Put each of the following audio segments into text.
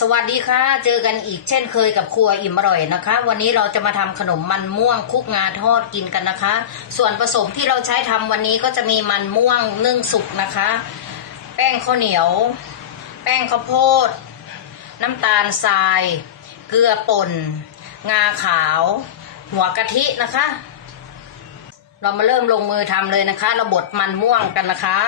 สวัสดีค่ะ เจอกันอีกเช่นเคยกับครัวอิ่มอร่อยนะคะ วันนี้เราจะมาทำขนมมันม่วงคุกงาทอดกินกันนะคะ ส่วนผสมที่เราใช้ทำวันนี้ก็จะมีมันม่วงนึ่งสุกนะคะ แป้งข้าวเหนียว แป้งข้าวโพด น้ำตาลทราย เกลือป่น งาขาว หัวกะทินะคะ เรามาเริ่มลงมือทำเลยนะคะ เราบดมันม่วงกันนะคะ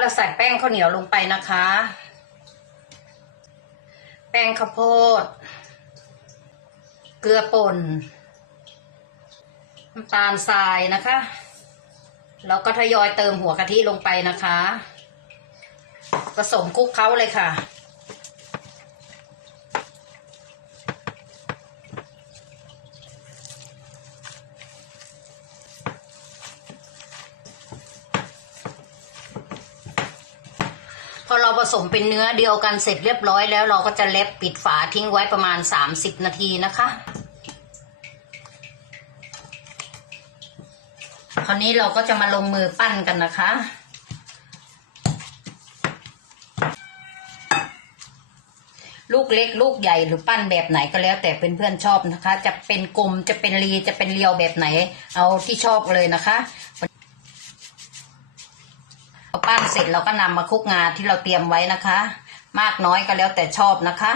เราใส่แป้งข้าวเหนียวลงไปนะคะ แป้งข้าวโพด เกลือป่นน้ำตาลทรายนะคะ แล้วก็ทยอยเติมหัวกะทิลงไปนะคะ ผสมคลุกเคล้าเลยค่ะ พอเราผสมเป็นเนื้อเดียวกันเสร็จเรียบร้อยแล้วเราก็จะเล็บปิดฝาทิ้งไว้ประมาณ 30 นาทีนะคะ คราวนี้เราก็จะมาลงมือปั้นกันนะคะลูกเล็กลูกใหญ่หรือปั้นแบบไหนก็แล้ว แต่เพื่อนๆชอบนะคะ จะเป็นกลมจะเป็นรีจะเป็นเรียวแบบไหน เอาที่ชอบเลยนะคะ ปั้นเสร็จเราก็นำมาคลุกงาที่เราเตรียมไว้นะคะ มากน้อยก็แล้วแต่ชอบนะคะ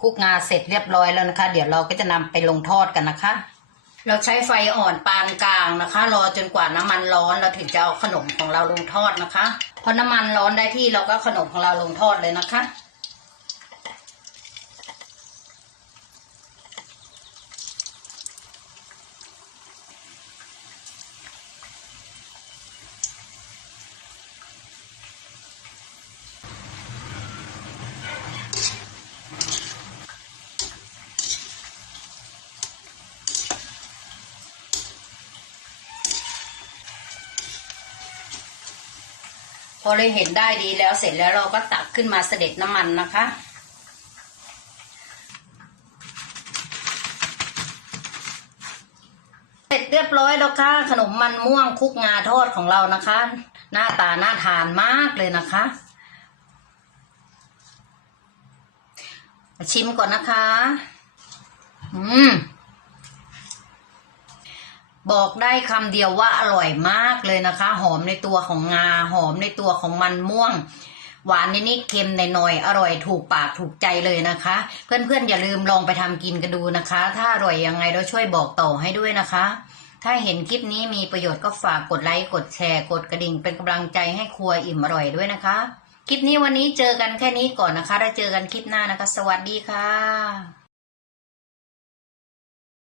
คลุกงาเสร็จเรียบร้อยแล้วนะคะ เดี๋ยวเราก็จะนำไปลงทอดกันนะคะ เราใช้ไฟอ่อนปานกลางนะคะ รอจนกว่าน้ำมันร้อนเราถึงจะเอาขนมของเราลงทอดนะคะ พอน้ำมันร้อนได้ที่เราก็ขนมของเราลงทอดเลยนะคะ อเลยเห็นได้ดีแล้วเสร็จแล้วเราก็ตักขึ้นมาเสด็จน้ำมันนะคะ เสร็จเรียบร้อยแล้วค่ะ ขนมมันม่วงคุกงาทอดของเรานะคะ หน้าตาน่าทานมากเลยนะคะ ชิมก่อนนะคะ อืม บอกได้คำเดียวว่าอร่อยมากเลยนะคะ หอมในตัวของงา หอมในตัวของมันม่วง หวานนิดๆเค็มในหน่อยอร่อยถูกปากถูกใจเลยนะคะ เพื่อนๆอย่าลืมลองไปทำกินกันดูนะคะ ถ้าอร่อยยังไงเราช่วยบอกต่อให้ด้วยนะคะ ถ้าเห็นคลิปนี้มีประโยชน์ก็ฝากกดไลค์กดแชร์กดกระดิ่งเป็นกำลังใจให้ครัวอิ่มอร่อยด้วยนะคะ คลิปนี้วันนี้เจอกันแค่นี้ก่อนนะคะแล้วเจอกันคลิปหน้านะคะ สวัสดีค่ะ